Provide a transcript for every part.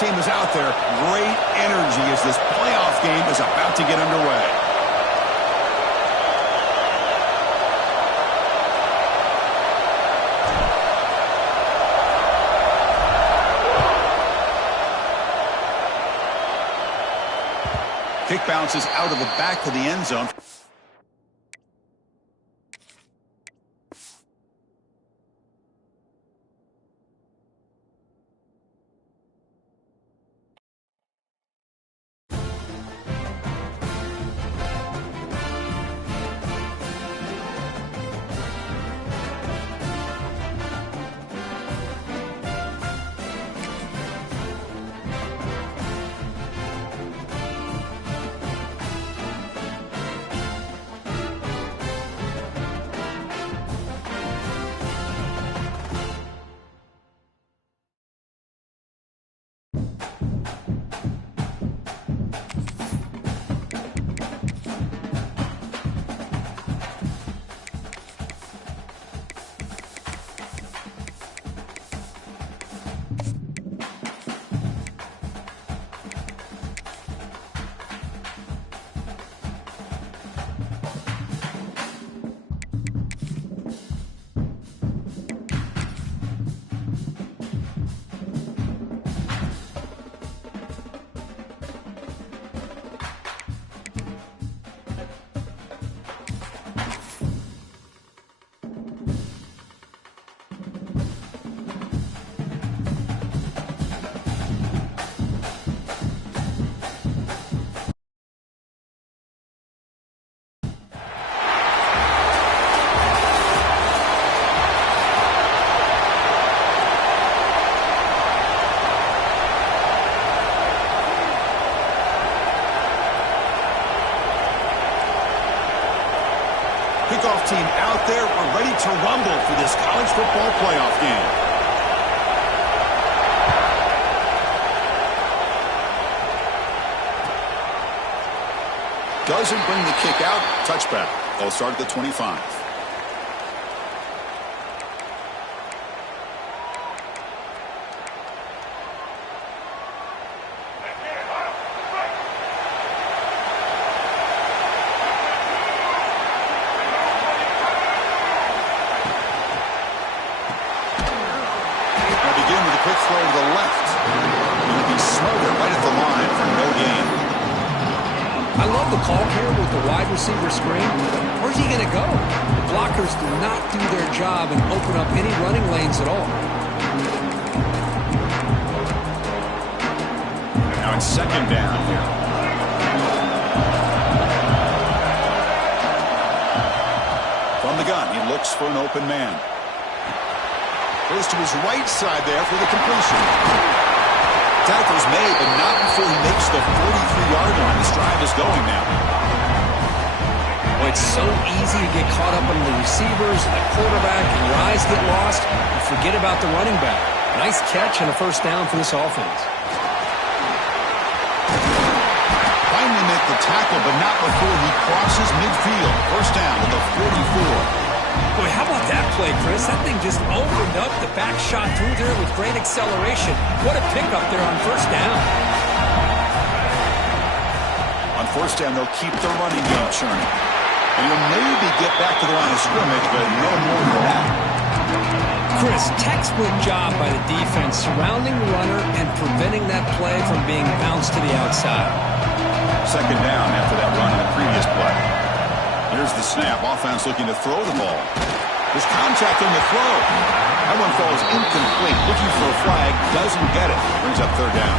team is out there. Great energy as this playoff game is about to get underway. Kick bounces out of the back of the end zone. Kickoff team out there. We're ready to rumble for this college football playoff game. Doesn't bring the kick out. Touchback. They'll start at the 25. Quick throw to the left. Going to be smothered right at the line for no gain. I love the call here with the wide receiver screen. Where's he going to go? The blockers do not do their job and open up any running lanes at all. Now it's second down here. From the gun, he looks for an open man. Goes to his right side there for the completion. Tackle's made, but not before he makes the 43-yard line. This drive is going now. Well, it's so easy to get caught up on the receivers and the quarterback, and your eyes get lost. You forget about the running back. Nice catch and a first down for this offense. Finally make the tackle, but not before he crosses midfield. First down at the 44. Boy, how about that play, Chris? That thing just opened up. The back shot through there with great acceleration. What a pickup there on first down. On first down, they'll keep the running game churning. And he'll maybe get back to the line of scrimmage, but no more than that. Chris, textbook job by the defense surrounding the runner and preventing that play from being bounced to the outside. Second down after that run on the previous play. Here's the snap. Offense looking to throw the ball. There's contact on the throw. That one falls incomplete. Looking for a flag. Doesn't get it. Brings up third down.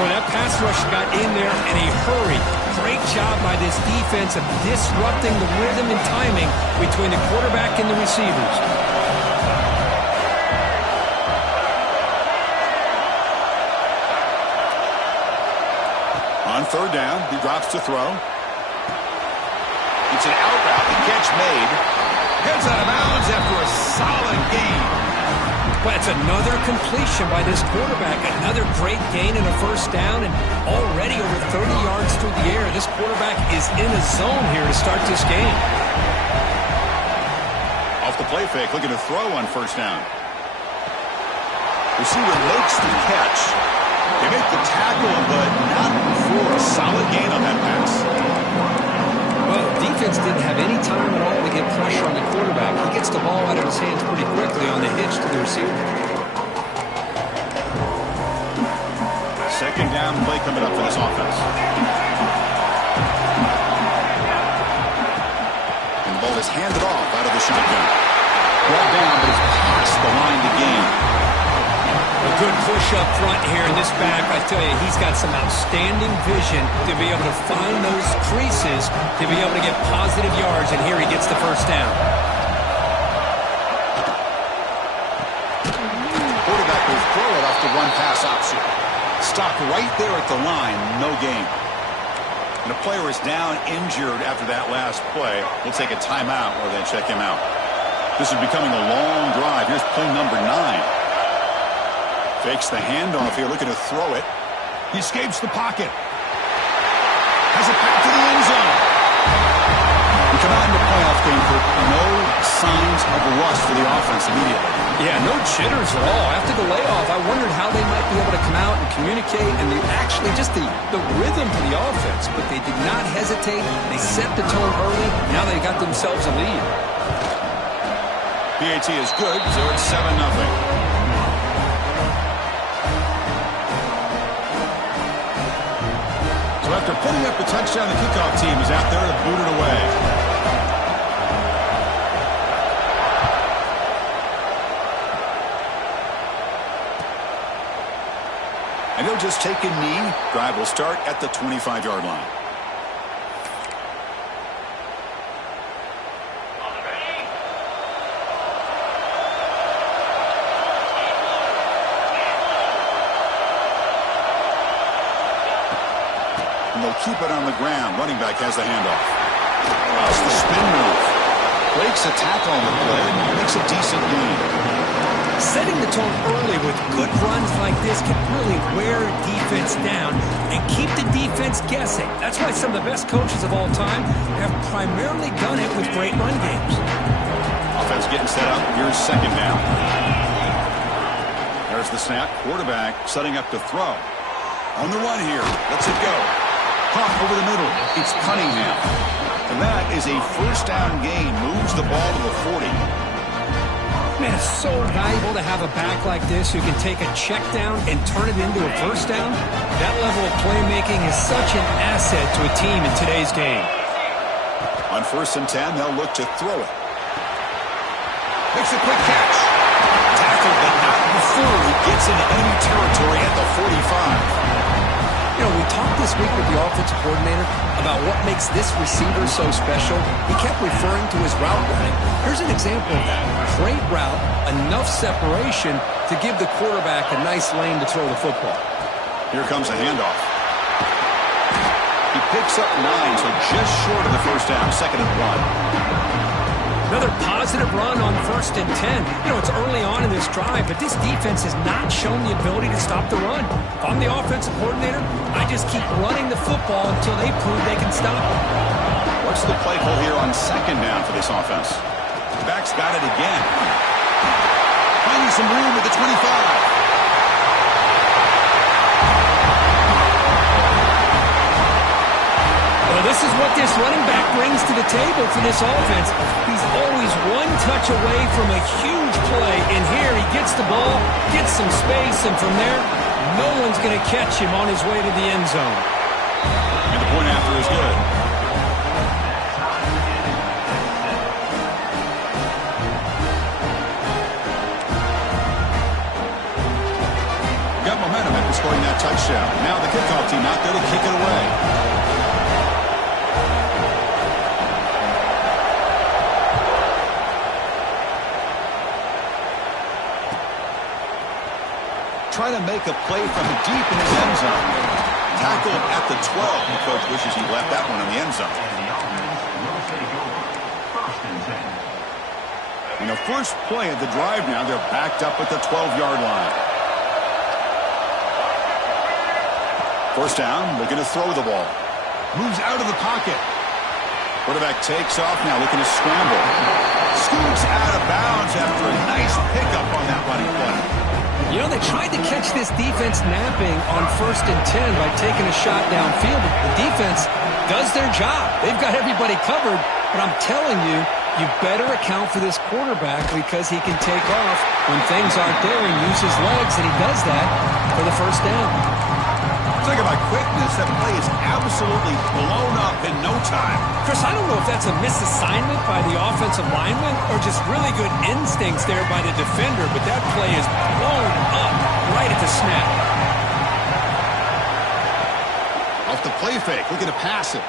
Well, that pass rush got in there in a hurry. Great job by this defense of disrupting the rhythm and timing between the quarterback and the receivers. On third down, he drops to throw. It's an out route. The catch made. Heads out of bounds after a solid gain. Well, it's another completion by this quarterback. Another great gain and a first down, and already over 30 yards through the air. This quarterback is in a zone here to start this game. Off the play fake, looking to throw on first down. Receiver makes the catch. They solid gain on that pass. Well, the defense didn't have any time at all to get pressure on the quarterback. He gets the ball out of his hands pretty quickly on the hitch to the receiver. Second down play coming up for this offense. And the ball is handed off out of the shotgun. Brought down, but it's past the line to gain. A good push up front here in this back. I tell you, he's got some outstanding vision to be able to find those creases, to be able to get positive yards, and here he gets the first down. Quarterback will throw it off the one-pass option. Stopped right there at the line, no gain. And the player is down injured after that last play. We'll take a timeout or then check him out. This is becoming a long drive. Here's play number 9. Fakes the handoff here, looking to throw it. He escapes the pocket. Has it back to the end zone. We come out in the playoff game for no signs of rust for the offense immediately. Yeah, no jitters at all. After the layoff, I wondered how they might be able to come out and communicate, and actually just the rhythm to the offense. But they did not hesitate. They set the tone early. Now they got themselves a lead. PAT is good, so it's 7-0. So after putting up a touchdown, the kickoff team is out there to boot it away. And he'll just take a knee. Drive will start at the 25-yard line. And they'll keep it on the ground. Running back has the handoff. That's the spin move. Breaks a tackle on the play. Makes a decent gain. Setting the tone early with good runs like this can really wear defense down and keep the defense guessing. That's why some of the best coaches of all time have primarily done it with great run games. Offense getting set up. Here's second down. There's the snap. Quarterback setting up to throw. On the run here. Lets it go. Pop over the middle. It's Cunningham. And that is a first down gain. Moves the ball to the 40. Man, it's so valuable to have a back like this who can take a check down and turn it into a first down. That level of playmaking is such an asset to a team in today's game. On 1st and 10, they'll look to throw it. Makes a quick catch. Tackled, but not before he gets into enemy territory at the 45. You know, we talked this week with the offensive coordinator about what makes this receiver so special. He kept referring to his route running. Here's an example of that. Great route, enough separation to give the quarterback a nice lane to throw the football. Here comes a handoff. He picks up 9, so just short of the first down, 2nd and 1. Another positive run on 1st and 10. You know, it's early on in this drive, but this defense has not shown the ability to stop the run. If I'm the offensive coordinator, I just keep running the football until they prove they can stop it. What's the play call here on 2nd down for this offense? The back's got it again. Finding some room at the 25. Well, this is what this running back brings to the table for this offense. He's always one touch away from a huge play, and here he gets the ball, gets some space, and from there, no one's going to catch him on his way to the end zone. And the point after is good. Got momentum after scoring that touchdown. Now the kickoff team out there to kick it away. Trying to make a play from deep in his end zone. Tackled at the 12. The coach wishes he left that one in the end zone. In the first play of the drive now, they're backed up at the 12-yard line. First down, looking to throw the ball. Moves out of the pocket. Quarterback takes off now, looking to scramble. Scoots out of bounds after a nice pickup on that running play. You know, they tried to catch this defense napping on 1st and 10 by taking a shot downfield. But the defense does their job. They've got everybody covered. But I'm telling you, you better account for this quarterback because he can take off when things aren't there and use his legs, and he does that for the first down. Talk about quickness. That play is absolutely blown up in no time. Chris, I don't know if that's a misassignment by the offensive lineman or just really good instincts there by the defender, but that play is blown up right at the snap. Off the play fake, looking to pass it.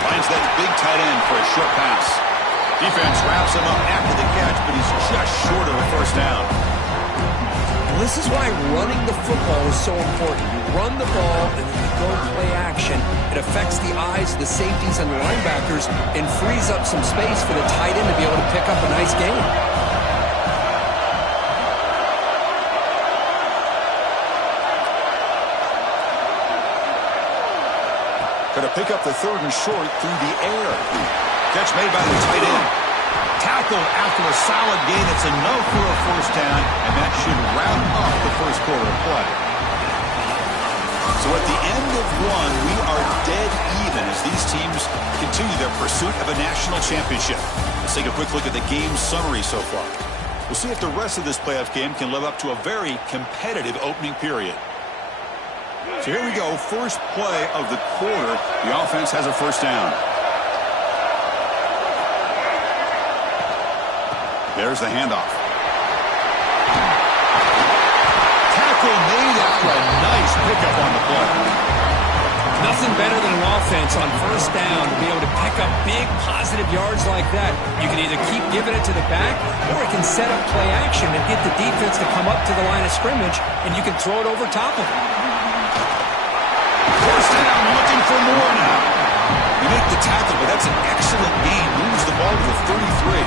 Finds that big tight end for a short pass. Defense wraps him up after the catch, but he's just short of a first down. This is why running the football is so important. You run the ball and then you go play action. It affects the eyes of the safeties and the linebackers and frees up some space for the tight end to be able to pick up a nice gain. Going to pick up the 3rd and short through the air. Catch made by the tight end. Tackled after a solid gain. It's enough for a first down, and that should wrap up the first quarter of play. So at the end of one, we are dead even as these teams continue their pursuit of a national championship. Let's take a quick look at the game summary so far. We'll see if the rest of this playoff game can live up to a very competitive opening period. So here we go, first play of the quarter. The offense has a first down. There's the handoff. Tackle made after a nice pickup on the play. Nothing better than an offense on first down to be able to pick up big positive yards like that. You can either keep giving it to the back or it can set up play action and get the defense to come up to the line of scrimmage and you can throw it over top of it. First down, looking for more now. You make the tackle, but that's an excellent gain. Moves the ball to the 33.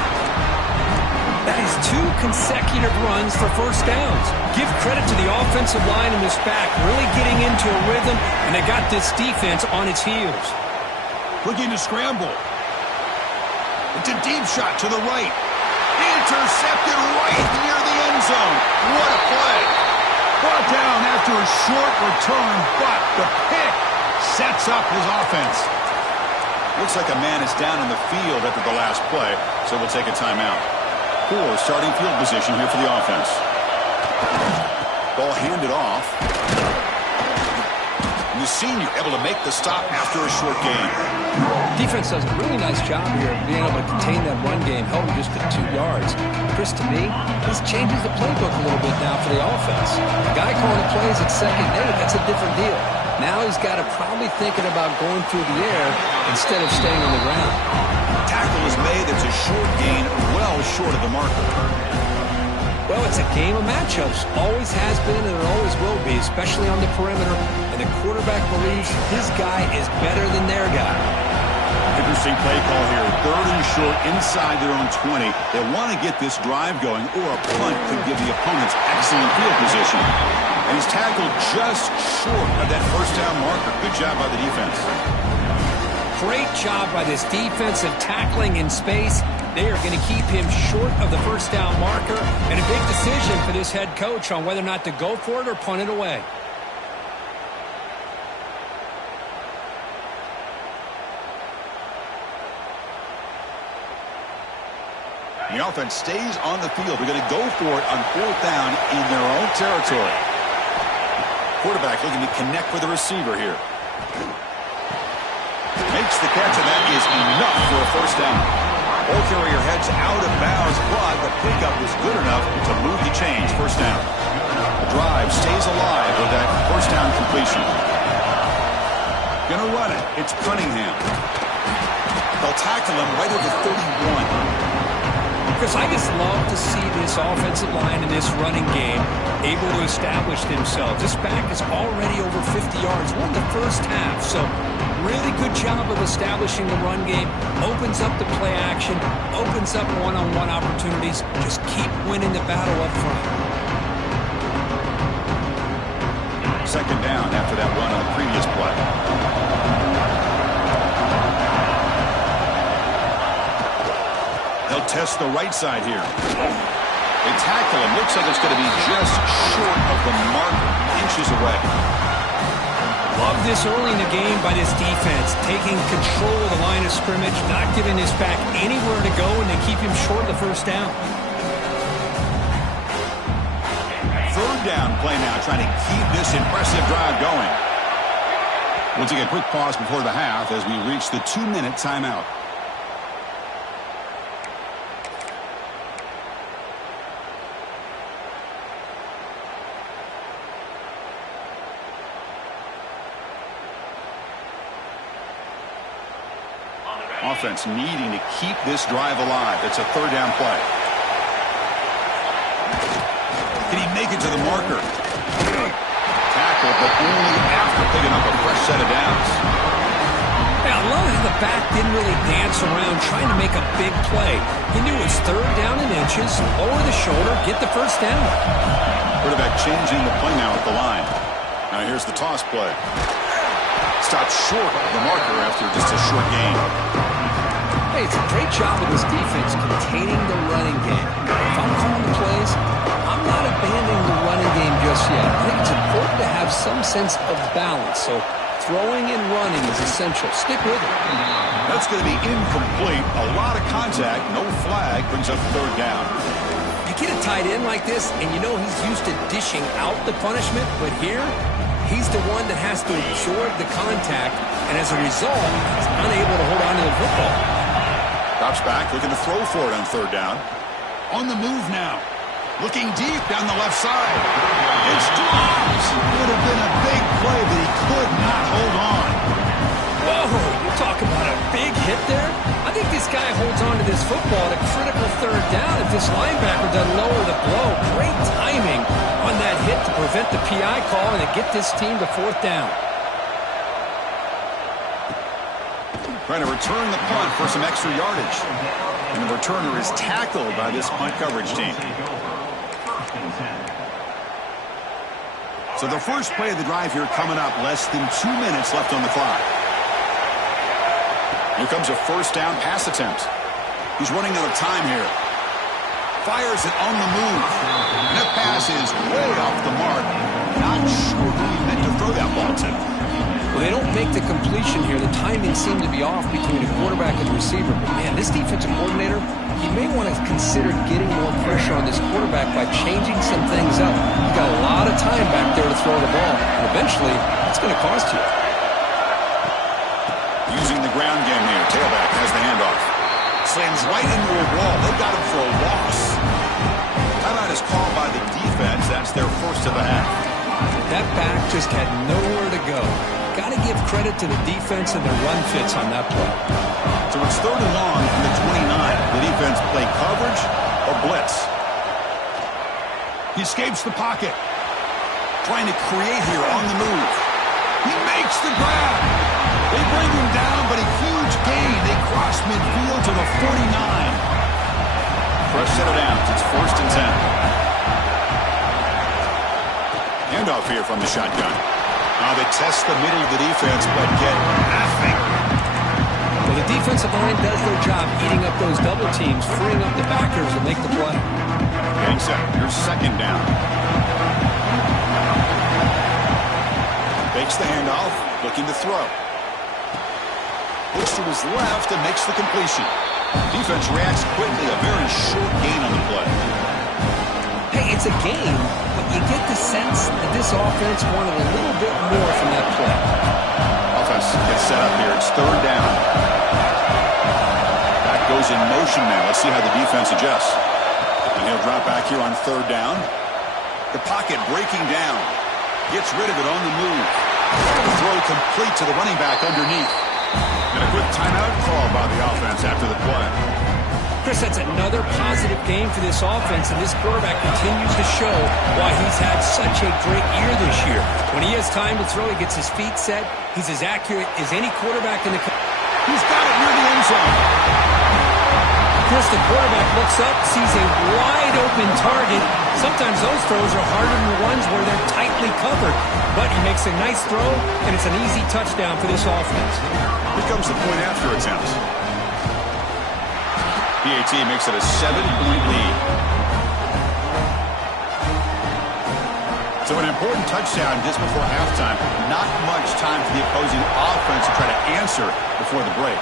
That is 2 consecutive runs for first downs. Give credit to the offensive line in this back, really getting into a rhythm, and they got this defense on its heels. Looking to scramble. It's a deep shot to the right. Intercepted right near the end zone. What a play. Brought down after a short return, but the pick sets up his offense. Looks like a man is down in the field after the last play, so we'll take a timeout. Poor starting field position here for the offense. Ball handed off. The senior able to make the stop after a short gain. Defense does a really nice job here of being able to contain that run game, held just at 2 yards. Chris, to me, this changes the playbook a little bit now for the offense. The guy calling the plays at 2nd and 8, that's a different deal. Now he's got to probably thinking about going through the air instead of staying on the ground. Tackle is made. It's a short gain, well short of the marker. Well, it's a game of matchups. Always has been and it always will be, especially on the perimeter. And the quarterback believes his guy is better than their guy. Interesting play call here. 3rd and short inside their own 20. They want to get this drive going, or a punt could give the opponents excellent field position. And he's tackled just short of that first down marker. Good job by the defense. Great job by this defensive tackling in space. They are going to keep him short of the first down marker. And a big decision for this head coach on whether or not to go for it or punt it away. The offense stays on the field. They're going to go for it on 4th down in their own territory. Quarterback looking to connect with the receiver here. Makes the catch, and that is enough for a first down. Ball carrier heads out of bounds, but the pickup was good enough to move the chains. First down. The drive stays alive with that first down completion. Gonna run it. It's Cunningham. They'll tackle him right at the 31. Because I just love to see this offensive line in this running game able to establish themselves. This back is already over 50 yards. Won the first half, so really good job of establishing the run game. Opens up the play action, opens up one-on-one opportunities. Just keep winning the battle up front. 2nd down after that run on the previous play. They'll test the right side here. They tackle him. Looks like it's going to be just short of the mark, inches away. Love this early in the game by this defense, taking control of the line of scrimmage, not giving this back anywhere to go, and they keep him short of the first down. Third down play now, trying to keep this impressive drive going. We'll take a quick pause before the half as we reach the 2-minute timeout. Offense needing to keep this drive alive. It's a third down play. Can he make it to the marker? Tackle, but only after picking up a fresh set of downs. Yeah, I love how the back didn't really dance around trying to make a big play. He knew it was third down in inches, over the shoulder, get the first down. Quarterback changing the play now at the line. Now here's the toss play. Stopped short of the marker after just a short gain. Hey, it's a great job of this defense containing the running game. If I'm calling the plays, I'm not abandoning the running game just yet. I think it's important to have some sense of balance. So throwing and running is essential. Stick with it. That's going to be incomplete. A lot of contact. No flag brings up third down. You get a tight end like this, and you know he's used to dishing out the punishment. But here, he's the one that has to absorb the contact. And as a result, he's unable to hold on to the football. Drops back, looking to throw for it on third down. On the move now. Looking deep down the left side. It's dropped. Would have been a big play, but he could not hold on. Whoa, you talk about a big hit there? I think this guy holds on to this football at a critical third down if this linebacker doesn't lower the blow. Great timing on that hit to prevent the PI call and to get this team to fourth down. Trying to return the punt for some extra yardage. And the returner is tackled by this punt coverage team. So the first play of the drive here coming up, less than 2 minutes left on the clock. Here comes a first down pass attempt. He's running out of time here. Fires it on the move. And that pass is way off the mark. Not sure who he meant to throw that ball to. Well, they don't make the completion here. The timing seemed to be off between the quarterback and the receiver. But, man, this defensive coordinator, he may want to consider getting more pressure on this quarterback by changing some things up. He's got a lot of time back there to throw the ball. And eventually, it's going to cost you. Using the ground game here. Tailback has the handoff. Slams right into a wall. They got him for a loss. Timeout is called by the defense. That's their first of the half. That back just had nowhere to go. Got to give credit to the defense and their run fits on that play. So it's third and long from the 29. The defense play coverage or blitz. He escapes the pocket. Trying to create here on the move. He makes the grab. They bring him down, but a huge gain. They cross midfield to the 49. Fresh set of downs. It's first and 10. Handoff here from the shotgun. Now they test the middle of the defense, but get nothing. Well, the defensive line does their job eating up those double teams, freeing up the backers to make the play. Getting set. Here's second down. Fakes the handoff, looking to throw. Looks to his left and makes the completion. Defense reacts quickly. A very short gain on the play. Hey, it's a game, but you get the sense that this offense wanted a little bit more from that play. Offense gets set up here. It's third down. Back goes in motion now. Let's see how the defense adjusts. And he'll drop back here on third down. The pocket breaking down. Gets rid of it on the move. The throw complete to the running back underneath. And a quick timeout call by the offense after the play. Chris, that's another positive game for this offense, and this quarterback continues to show why he's had such a great year this year. When he has time to throw, he gets his feet set. He's as accurate as any quarterback in the country. He's got it near the end zone. Chris, the quarterback looks up, sees a wide-open target. Sometimes those throws are harder than the ones where they're tightly covered. But he makes a nice throw, and it's an easy touchdown for this offense. Here comes the point after attempt. PAT makes it a 7-point lead. So an important touchdown just before halftime. Not much time for the opposing offense to try to answer before the break.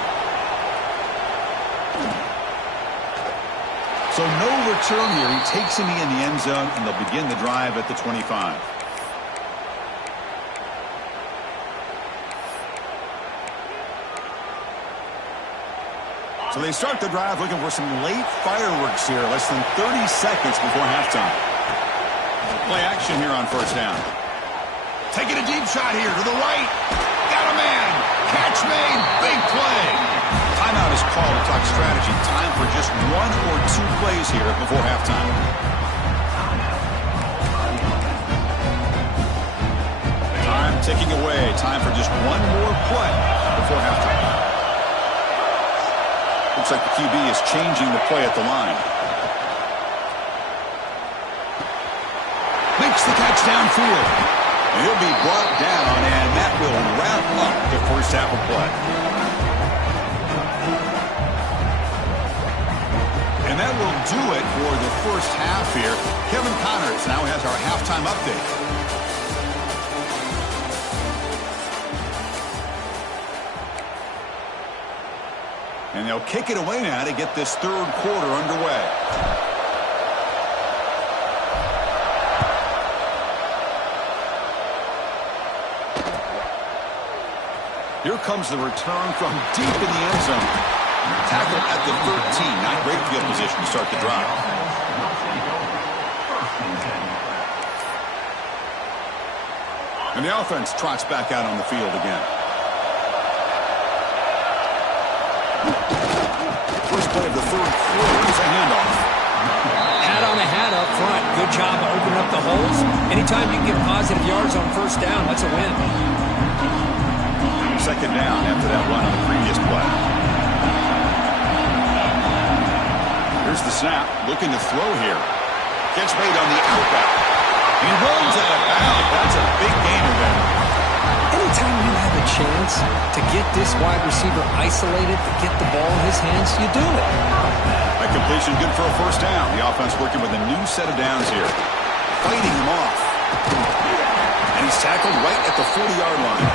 So no return here. He takes him in the end zone, and they'll begin the drive at the 25. So they start the drive looking for some late fireworks here, less than 30 seconds before halftime. Play action here on first down. Taking a deep shot here to the right. Got a man. Catch made. Big play. Timeout is called to talk strategy. Time for just 1 or 2 plays here before halftime. Time ticking away. Time for just 1 more play before halftime. Looks like the QB is changing the play at the line. Makes the catch downfield. He'll be brought down, and that will wrap up the first half of play. And that will do it for the first half here. Kevin Connors now has our halftime update. And they'll kick it away now to get this third quarter underway. Here comes the return from deep in the end zone. Tackle at the 13. Not great field position to start the drive. And the offense trots back out on the field again. First play of the third quarter is a handoff. Hat on a hat up front. Good job of opening up the holes. Anytime you can get positive yards on first down, that's a win. Second down after that run on the previous play. Here's the snap. Looking to throw here. Catch made on the out route. He runs out of bounds. That's a big gainer there. Anytime you have a chance to get this wide receiver isolated, to get the ball in his hands, you do it. That completion good for a first down. The offense working with a new set of downs here. Fighting him off. And he's tackled right at the 40-yard line.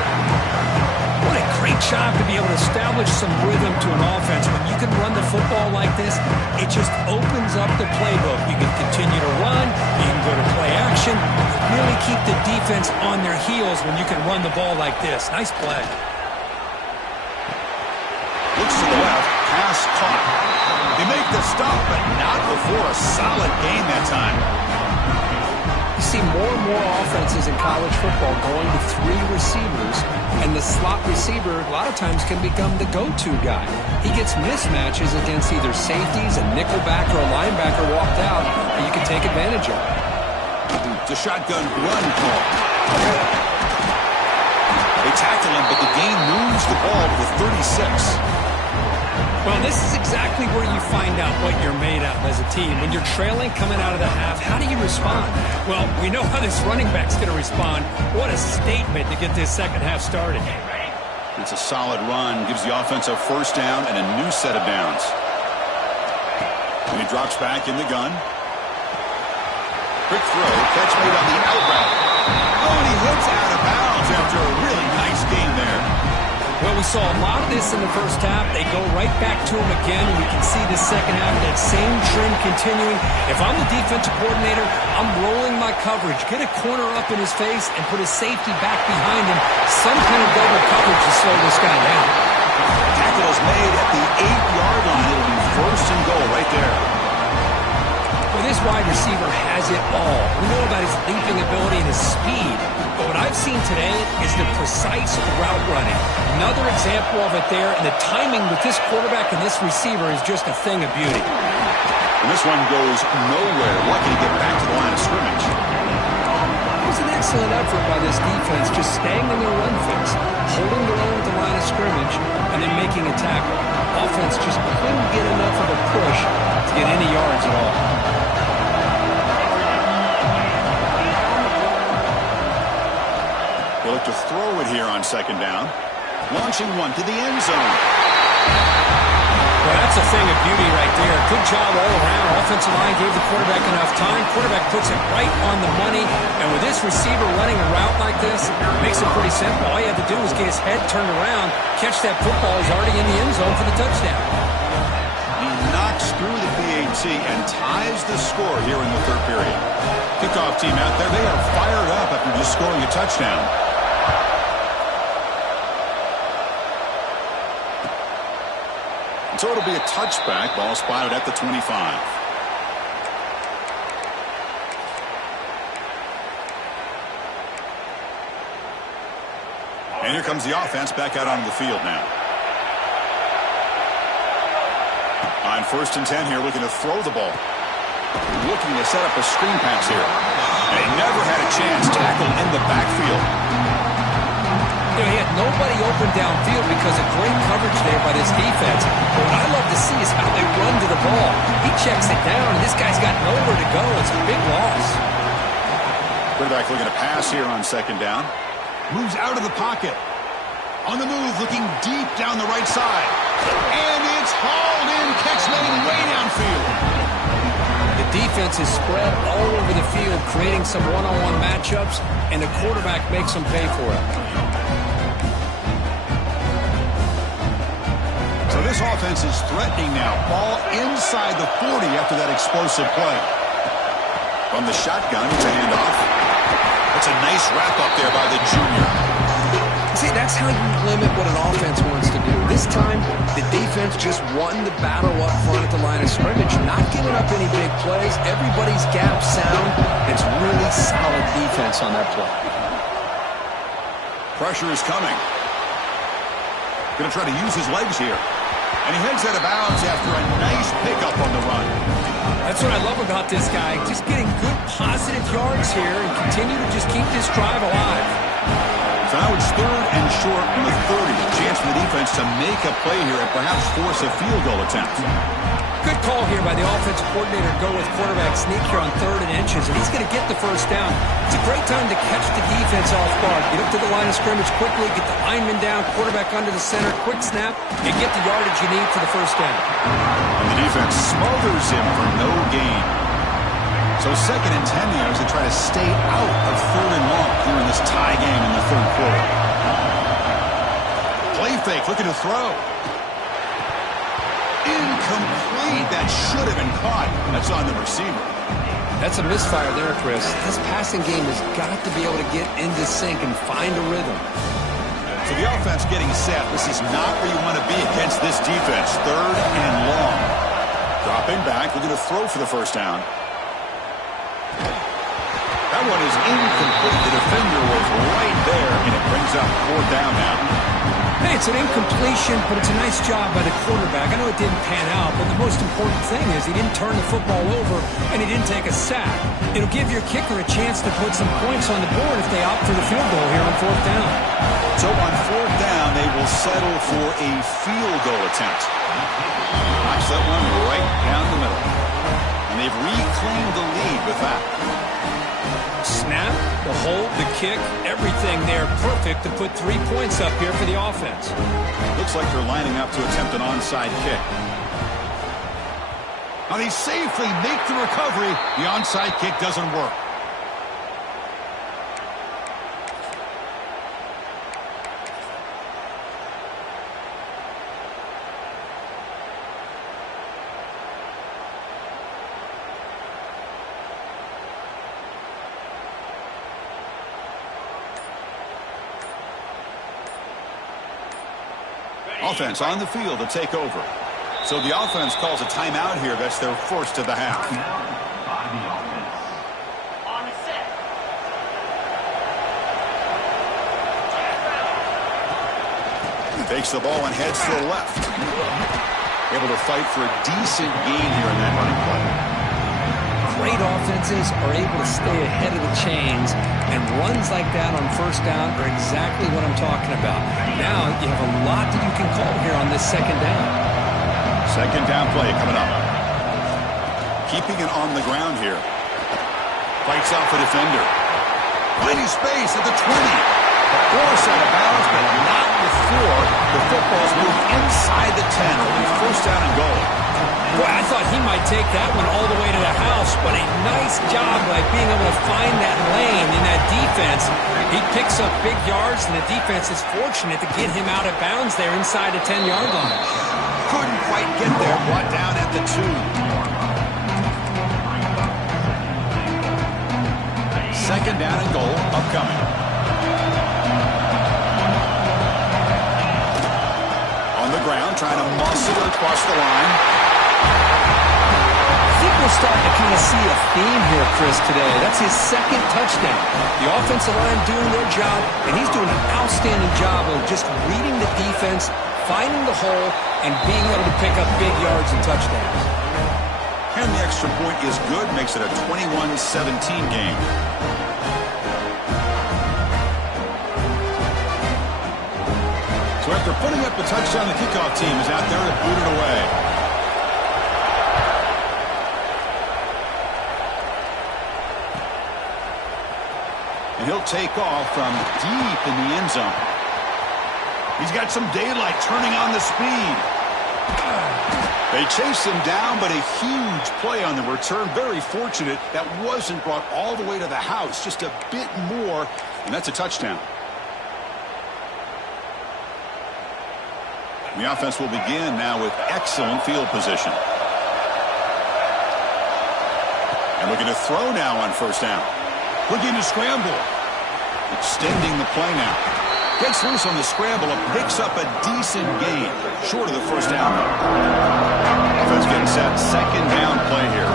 What a great job to be able to establish some rhythm to an offense. When you can run the football like this, it just opens up the playbook. You can continue to run. You can go to play action. Really keep the defense on their heels when you can run the ball like this. Nice play. Looks to the left. Pass caught. They make the stop, but not before a solid gain that time. You see more and more offenses in college football going to 3 receivers, and the slot receiver a lot of times can become the go-to guy. He gets mismatches against either safeties, a nickelback, or a linebacker walked out, and you can take advantage of it. It's a shotgun run call. They tackle him, but the gain moves the ball to the 36. Well, this is exactly where you find out what you're made of as a team. When you're trailing coming out of the half, how do you respond? Well, we know how this running back's going to respond. What a statement to get this second half started. It's a solid run. Gives the offense a first down and a new set of downs. And he drops back in the gun. Quick throw. Catch made on the out route. Oh, and he hits out of bounds after a really nice game there. Well, we saw a lot of this in the first half. They go right back to him again, and we can see the second half, that same trend continuing. If I'm the defensive coordinator, I'm rolling my coverage. Get a corner up in his face and put his safety back behind him. Some kind of double coverage to slow this guy down. Tackle is made at the 8-yard line. It'll be first and goal right there. Well, this wide receiver has it all. We know about his leaping ability and his speed. But what I've seen today is the precise route running. Another example of it there, and the timing with this quarterback and this receiver is just a thing of beauty. And this one goes nowhere. Lucky to get back to the line of scrimmage. It was an excellent effort by this defense, just staying in their run fix, holding their own at the line of scrimmage, and then making a tackle. Offense just couldn't get enough of a push to get any yards at all. They'll look to throw it here on second down. Launching one to the end zone. Well, that's a thing of beauty right there. Good job all around. Offensive line gave the quarterback enough time. Quarterback puts it right on the money. And with this receiver running a route like this, it makes it pretty simple. All you have to do is get his head turned around, catch that football. He's already in the end zone for the touchdown. He knocks through the PAT and ties the score here in the third period. Kickoff team out there, they are fired up after just scoring a touchdown. So it'll be a touchback. Ball spotted at the 25. And here comes the offense back out onto the field now. On 1st and 10 here, looking to throw the ball. Looking to set up a screen pass here. And he never had a chance. Tackled in the backfield. You know, he had nobody open downfield because of great coverage there by this defense. But what I love to see is how they run to the ball. He checks it down, and this guy's got nowhere to go. It's a big loss. Quarterback looking to pass here on 2nd down. Moves out of the pocket. On the move, looking deep down the right side. And it's hauled in. Catch made way downfield. The defense is spread all over the field, creating some one-on-one matchups, and the quarterback makes them pay for it. So this offense is threatening now. Ball inside the 40 after that explosive play. From the shotgun, it's a handoff. That's a nice wrap-up there by the junior. See, that's how you limit what an offense wants to do. This time, the defense just won the battle up front at the line of scrimmage, not giving up any big plays. Everybody's gap sound. It's really solid defense on that play. Pressure is coming. Going to try to use his legs here. And he heads out of bounds after a nice pickup on the run. That's what I love about this guy. Just getting good positive yards here and continue to just keep this drive alive. So now it's 3rd and short from the 30. A chance for the defense to make a play here and perhaps force a field goal attempt. Good call here by the offensive coordinator. Go with quarterback sneak here on 3rd and inches, and he's going to get the first down. It's a great time to catch the defense off guard. Get up to the line of scrimmage quickly, get the lineman down, quarterback under the center, quick snap, and get the yardage you need for the first down. And the defense smothers him for no gain. So 2nd and 10 here as they try to stay out of 3rd and long here in this tie game in the 3rd quarter. Play fake, looking to throw. Incomplete. That should have been caught. That's on the receiver. That's a misfire there, Chris. This passing game has got to be able to get into sync and find a rhythm. So the offense getting set. This is not where you want to be against this defense. 3rd and long. Dropping back. Looking to throw for the first down. That one is incomplete. The defender was right there, and it brings up 4th down now. Hey, it's an incompletion, but it's a nice job by the quarterback. I know it didn't pan out, but the most important thing is he didn't turn the football over, and he didn't take a sack. It'll give your kicker a chance to put some points on the board if they opt for the field goal here on 4th down. So on 4th down, they will settle for a field goal attempt. Watch that one right down the middle. And they've reclaimed the lead with that. Snap, the hold, the kick, everything there perfect to put 3 points up here for the offense. Looks like they're lining up to attempt an onside kick. Now they safely make the recovery. The onside kick doesn't work. Offense on the field to take over. So the offense calls a timeout here. That's their first of the half. Takes the ball and heads to the left. Able to fight for a decent gain here in that running play. Great offenses are able to stay ahead of the chains, and runs like that on 1st down are exactly what I'm talking about. Now you have a lot that you can call here on this 2nd down. 2nd down play coming up. Keeping it on the ground here. Fights off a defender. Finding space at the 20. Force out of bounds, but not with 4. The football's moved inside the 10. Only first down and goal. Boy, I thought he might take that one all the way to the house, but a nice job by being able to find that lane in that defense. He picks up big yards, and the defense is fortunate to get him out of bounds there inside the 10-yard line. Couldn't quite get there. Brought down at the 2. Second down and goal upcoming. On the ground, trying to muscle it across the line. I think we're starting to kind of see a theme here, Chris, today. That's his second touchdown. The offensive line doing their job, and he's doing an outstanding job of just reading the defense, finding the hole, and being able to pick up big yards and touchdowns. And the extra point is good, makes it a 21-17 game. So after putting up a touchdown, the kickoff team is out there to boot it away. And he'll take off from deep in the end zone. He's got some daylight turning on the speed. They chase him down, but a huge play on the return. Very fortunate that wasn't brought all the way to the house. Just a bit more, and that's a touchdown. The offense will begin now with excellent field position. And looking to throw now on first down. Looking to scramble. Extending the play now. Gets loose on the scramble and picks up a decent gain. Short of the first down. Offense getting set. Second down play here.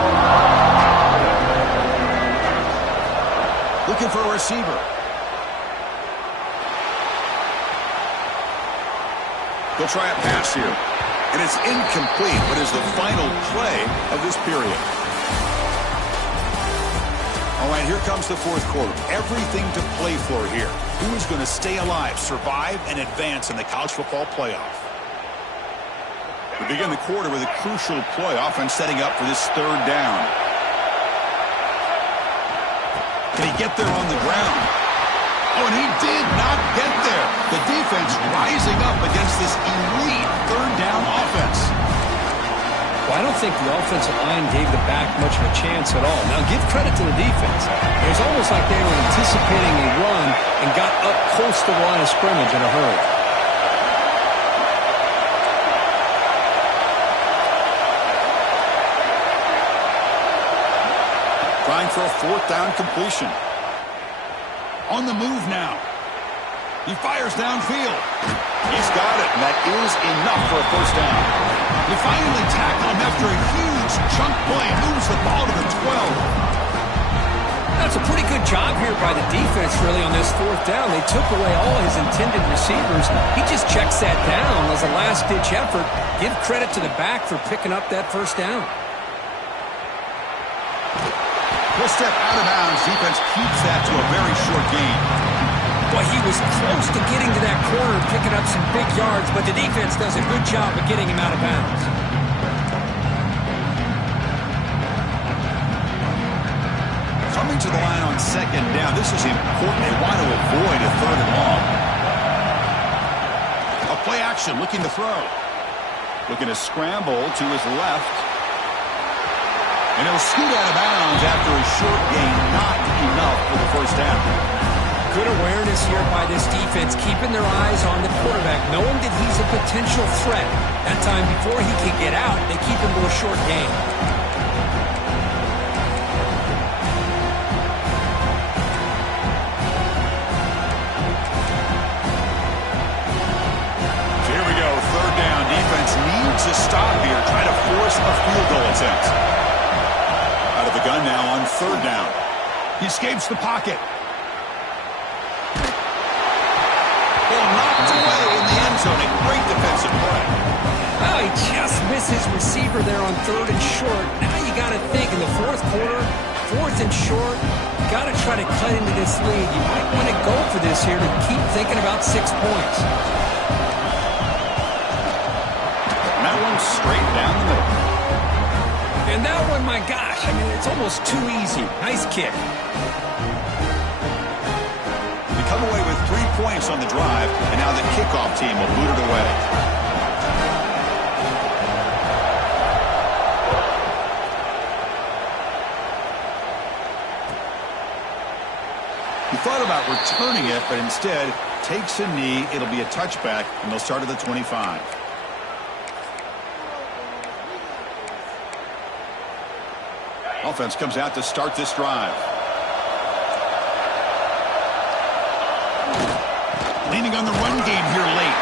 Looking for a receiver. They'll try a pass here. And it's incomplete, but is the final play of this period. All right, here comes the fourth quarter. Everything to play for here. Who is going to stay alive, survive, and advance in the college football playoff? We begin the quarter with a crucial play. Offense setting up for this third down. Can he get there on the ground? Oh, and he did not get there. The defense rising up against this elite third down offense. Well, I don't think the offensive line gave the back much of a chance at all. Now, give credit to the defense. It was almost like they were anticipating a run and got up close to the line of scrimmage in a hurry. Trying for a fourth down completion. On the move now. He fires downfield. He's got it, and that is enough for a first down. He finally tackled him after a huge chunk play. Moves the ball to the 12. That's a pretty good job here by the defense, really, on this fourth down. They took away all his intended receivers. He just checks that down as a last-ditch effort. Give credit to the back for picking up that first down. He'll step out of bounds. Defense keeps that to a very short gain. Boy, he was close to getting to that corner and picking up some big yards, but the defense does a good job of getting him out of bounds. Coming to the line on second down. This is important. They want to avoid a third and long. A play action, looking to throw. Looking to scramble to his left. And he'll scoot out of bounds after a short gain. Not enough for the first down. Good awareness here by this defense, keeping their eyes on the quarterback, knowing that he's a potential threat. That time before he can get out, they keep him to a short gain. So here we go, third down. Defense needs a stop here. Try to force a field goal attempt. Out of the gun now on third down. He escapes the pocket. Knocked away in the end zone. A great defensive play. Oh, he just missed his receiver there on third and short. Now you got to think in the fourth quarter, fourth and short, got to try to cut into this lead. You might want to go for this here to keep thinking about 6 points. And that one's straight down the middle. And that one, my gosh, I mean, it's almost too easy. Nice kick. They come away with 3 points on the drive, and now the kickoff team will boot it away. He thought about returning it, but instead takes a knee. It'll be a touchback, and they'll start at the 25. Offense comes out to start this drive. Leaning on the run game here late.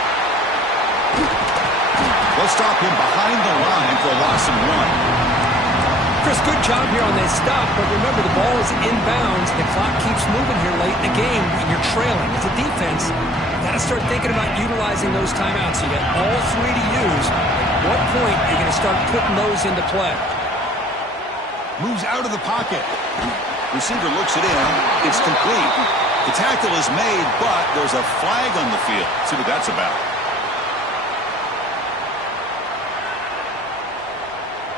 They'll stop him behind the line for a loss of 1. Chris, good job here on that stop, but remember the ball is inbounds. The clock keeps moving here late in the game, and you're trailing. As a defense, you got to start thinking about utilizing those timeouts. You got all 3 to use. At what point are you going to start putting those into play? Moves out of the pocket. Receiver looks it in. It's complete. The tackle is made, but there's a flag on the field. See what that's about.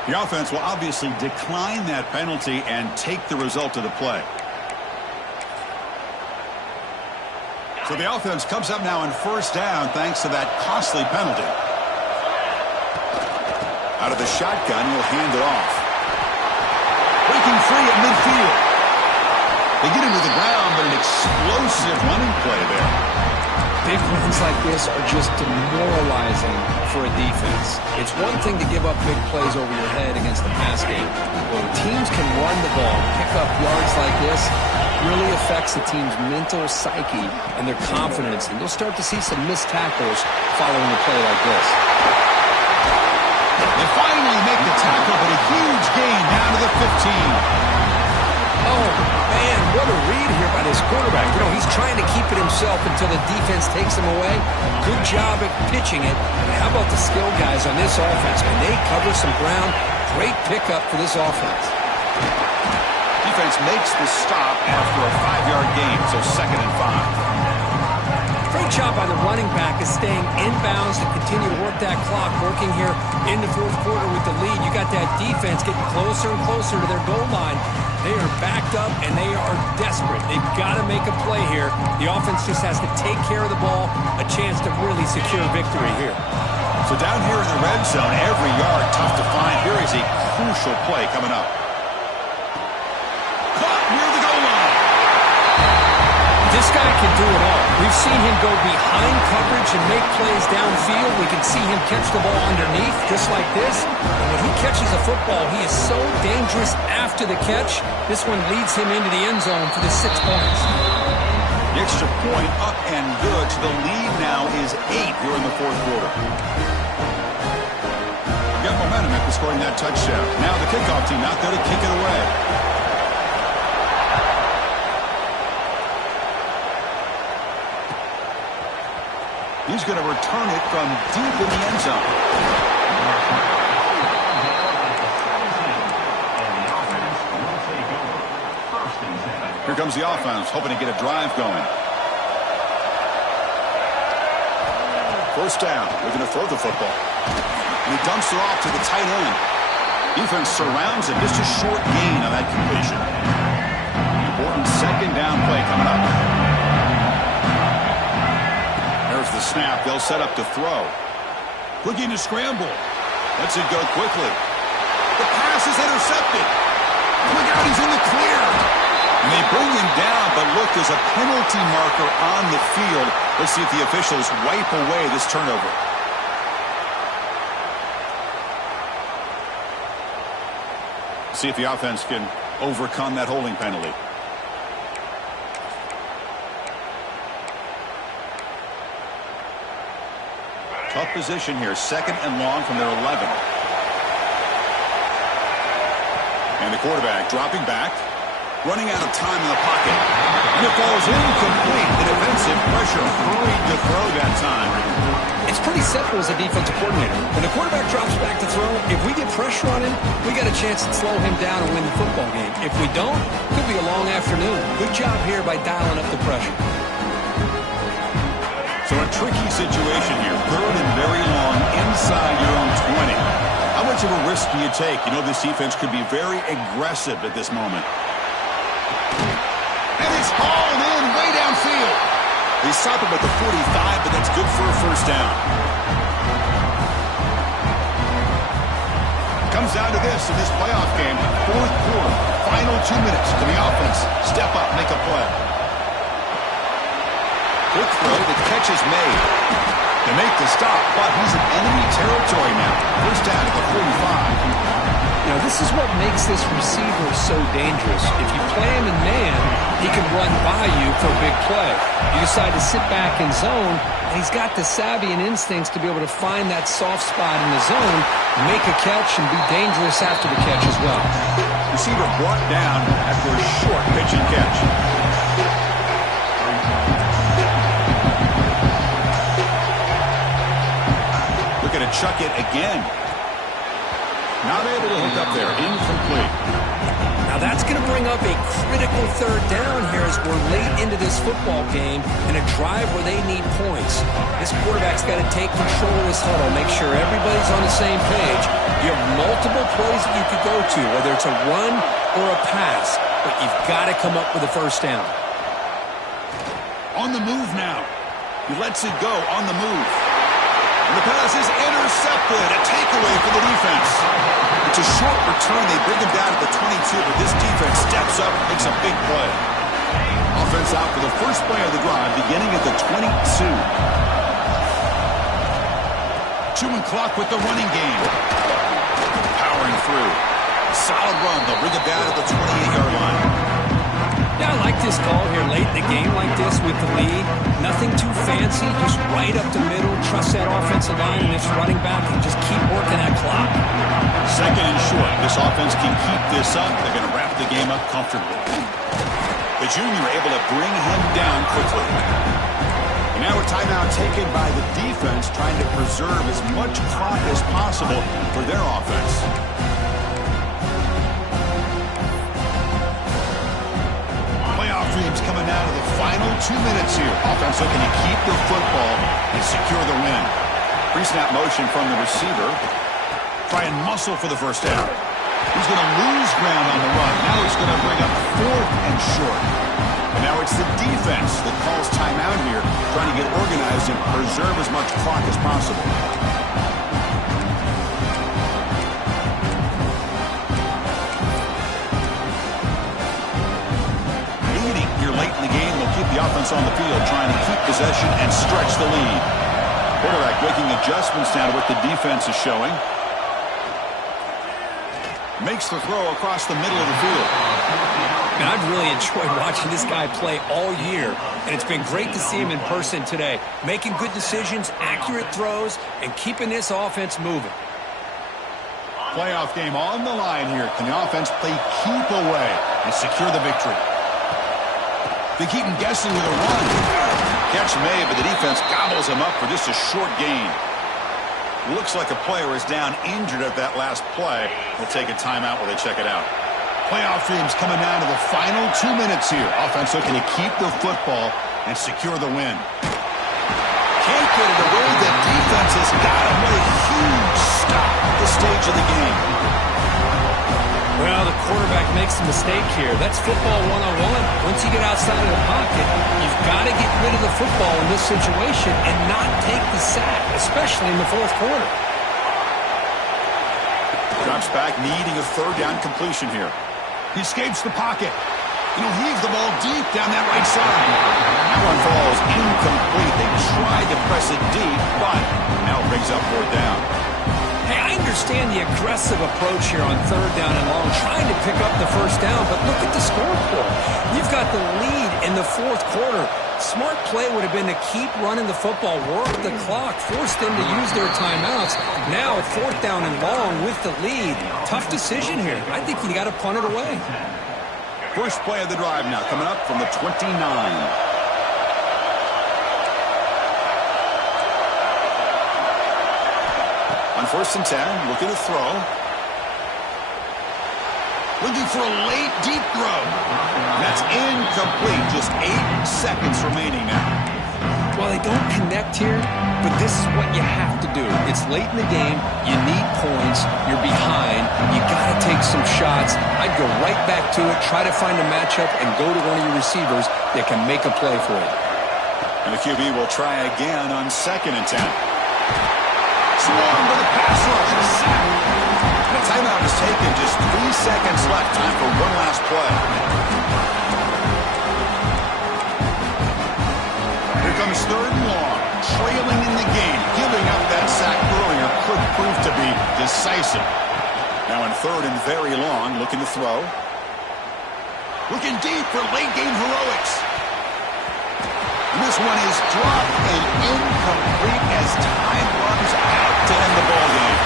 The offense will obviously decline that penalty and take the result of the play. So the offense comes up now on first down thanks to that costly penalty. Out of the shotgun, he'll hand it off. Breaking free at midfield. They get him to the ground, but an explosive running play there. Big runs like this are just demoralizing for a defense. It's one thing to give up big plays over your head against the pass game. When teams can run the ball, pick up yards like this, it really affects the team's mental psyche and their confidence. And you'll start to see some missed tackles following a play like this. They finally make the tackle, but a huge gain down to the 15. Oh, man, what a read here by this quarterback. You know, he's trying to keep it himself until the defense takes him away. Good job at pitching it. And how about the skill guys on this offense? Can they cover some ground? Great pickup for this offense. Defense makes the stop after a 5-yard gain, so 2nd and 5. Great job by the running back is staying inbounds to continue to work that clock, working here in the 4th quarter with the lead. You got that defense getting closer and closer to their goal line. They are backed up, and they are desperate. They've got to make a play here. The offense just has to take care of the ball, a chance to really secure victory here. So down here in the red zone, every yard tough to find. Here is a crucial play coming up. Caught near the goal line. This guy can do it all. We've seen him go behind coverage and make plays downfield. We can see him catch the ball underneath, just like this. And when he catches a football, he is so dangerous after the catch. This one leads him into the end zone for the 6 points. The extra point up and good. So the lead now is 8 here in the 4th quarter. Got momentum after scoring that touchdown. Now the kickoff team out there to kick it away. He's going to return it from deep in the end zone. Here comes the offense, hoping to get a drive going. First down, they're going to throw the football. And he dumps it off to the tight end. Defense surrounds him, just a short gain on that completion. Important 2nd down play coming up. There's the snap. They'll set up to throw. Looking to scramble. Lets it go quickly. The pass is intercepted. Look out, he's in the clear. And they bring him down, but look, there's a penalty marker on the field. Let's see if the officials wipe away this turnover. See if the offense can overcome that holding penalty. Tough position here. 2nd and long from their 11. And the quarterback dropping back. Running out of time in the pocket. And it falls incomplete. The defensive pressure hurried to throw that time. It's pretty simple as a defensive coordinator. When the quarterback drops back to throw, if we get pressure on him, we got a chance to slow him down and win the football game. If we don't, it could be a long afternoon. Good job here by dialing up the pressure. So a tricky situation here. 3rd and very long inside your own 20. How much of a risk do you take? You know this defense could be very aggressive at this moment. And it's hauled in way downfield. They stop him at the 45, but that's good for a first down. Comes down to this in this playoff game. Fourth quarter, final 2 minutes. Can the offense step up, make a play? Quick throw, the catch is made. They make the stop, but he's in enemy territory now. First down at the 45. You know, this is what makes this receiver so dangerous. If you play him in man, he can run by you for a big play. You decide to sit back in zone, and he's got the savvy and instincts to be able to find that soft spot in the zone, make a catch, and be dangerous after the catch as well. Receiver brought down after a short pitch and catch. Looking to chuck it again. Not able to hook up there. Incomplete. Now that's going to bring up a critical third down here as we're late into this football game in a drive where they need points. This quarterback's got to take control of this huddle, make sure everybody's on the same page. You have multiple plays that you could go to, whether it's a run or a pass, but you've got to come up with a first down. On the move now. He lets it go on the move. And the pass is intercepted. A takeaway for the defense. It's a short return. They bring him down to the 22, but this defense steps up, makes a big play. Offense out for the first play of the drive, beginning at the 22. Chewing clock with the running game. Powering through. Solid run. They'll bring it down at the 28-yard line. Yeah, I like this call here late in the game like this with the lead. Nothing too fancy, just right up the middle. Trust that offensive line and its running back and just keep working that clock. Second and short. This offense can keep this up. They're going to wrap the game up comfortably. The junior able to bring him down quickly. And now a timeout taken by the defense, trying to preserve as much clock as possible for their offense. Dreams coming down to the final 2 minutes here. Offense looking to keep the football and secure the win. Pre-snap motion from the receiver. Try and muscle for the first down. He's going to lose ground on the run. Now he's going to bring up fourth and short. And now it's the defense that calls timeout here, trying to get organized and preserve as much clock as possible. Late in the game, they'll keep the offense on the field, trying to keep possession and stretch the lead. Quarterback making adjustments now to what the defense is showing. Makes the throw across the middle of the field. And I've really enjoyed watching this guy play all year, and it's been great to see him in person today, making good decisions, accurate throws, and keeping this offense moving. Playoff game on the line here. Can the offense play keep away and secure the victory? They keep him guessing with a run. Catch made, but the defense gobbles him up for just a short gain. Looks like a player is down injured at that last play. We'll take a timeout while they check it out. Playoff dreams coming down to the final 2 minutes here. Offense looking to keep the football and secure the win. Can't get it away. The defense has got him. What a huge stop at this stage of the game. Well, the quarterback makes a mistake here. That's football 101. Once you get outside of the pocket, you've got to get rid of the football in this situation and not take the sack, especially in the fourth quarter. Drops back, needing a third down completion here. He escapes the pocket. And he'll heave the ball deep down that right side. That one falls incomplete. They tried to press it deep, but now brings up fourth down. Hey, I understand the aggressive approach here on third down and long, trying to pick up the first down, but look at the scoreboard. You've got the lead in the fourth quarter. Smart play would have been to keep running the football, work the clock, force them to use their timeouts. Now, fourth down and long with the lead. Tough decision here. I think you got to punt it away. First play of the drive now, coming up from the 29. On first and 10, looking to throw. Looking for a late, deep throw. That's incomplete. Just 8 seconds remaining now. Well, they don't connect here, but this is what you have to do. It's late in the game. You need points. You're behind. You got to take some shots. I'd go right back to it, try to find a matchup, and go to one of your receivers that can make a play for you. And the QB will try again on 2nd and 10. Swung with a pass rush, a sack. And a timeout is taken. Just 3 seconds left. Time for one last play. Here comes 3rd and long. Trailing in the game. Giving up that sack earlier could prove to be decisive. Now in 3rd and very long. Looking to throw. Looking deep for late game heroics. And this one is dropped and incomplete as time runs out to end the ball game.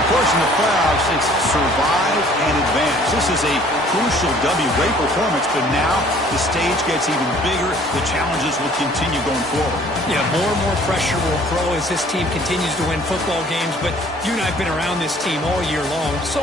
Of course, in the playoffs, it's survive and advance. This is a crucial W. Great performance, but now the stage gets even bigger. The challenges will continue going forward. Yeah, more and more pressure will grow as this team continues to win football games, but you and I have been around this team all year long. So